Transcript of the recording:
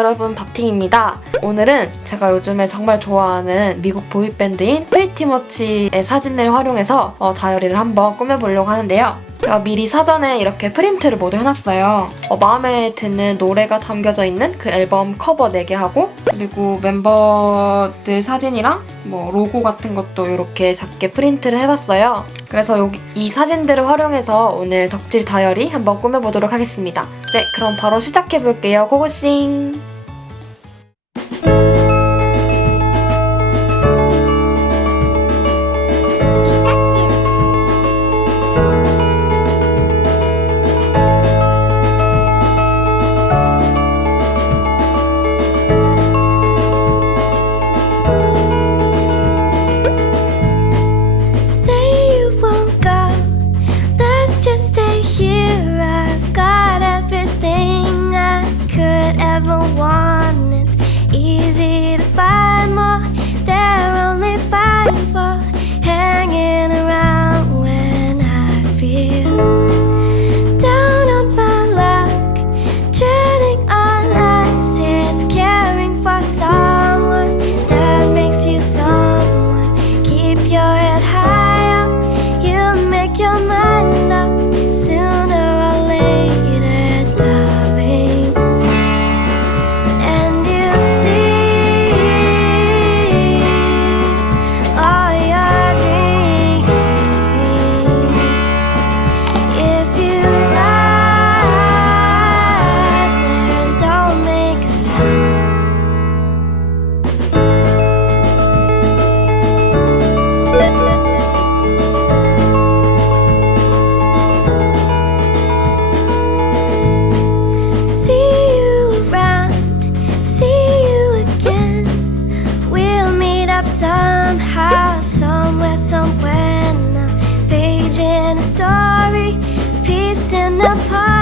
여러분, 밥팅입니다. 오늘은 제가 요즘에 정말 좋아하는 미국 보이밴드인 프리티머치의 사진을 활용해서 다이어리를 한번 꾸며보려고 하는데요. 제가 미리 사전에 이렇게 프린트를 모두 해놨어요. 마음에 드는 노래가 담겨져 있는 그 앨범 커버 4개 하고, 그리고 멤버들 사진이랑 로고 같은 것도 이렇게 작게 프린트를 해봤어요. 그래서 이 사진들을 활용해서 오늘 덕질 다이어리 한번 꾸며보도록 하겠습니다. 네, 그럼 바로 시작해볼게요. 고고싱! Somewhere, now page in a story, piece in a pie.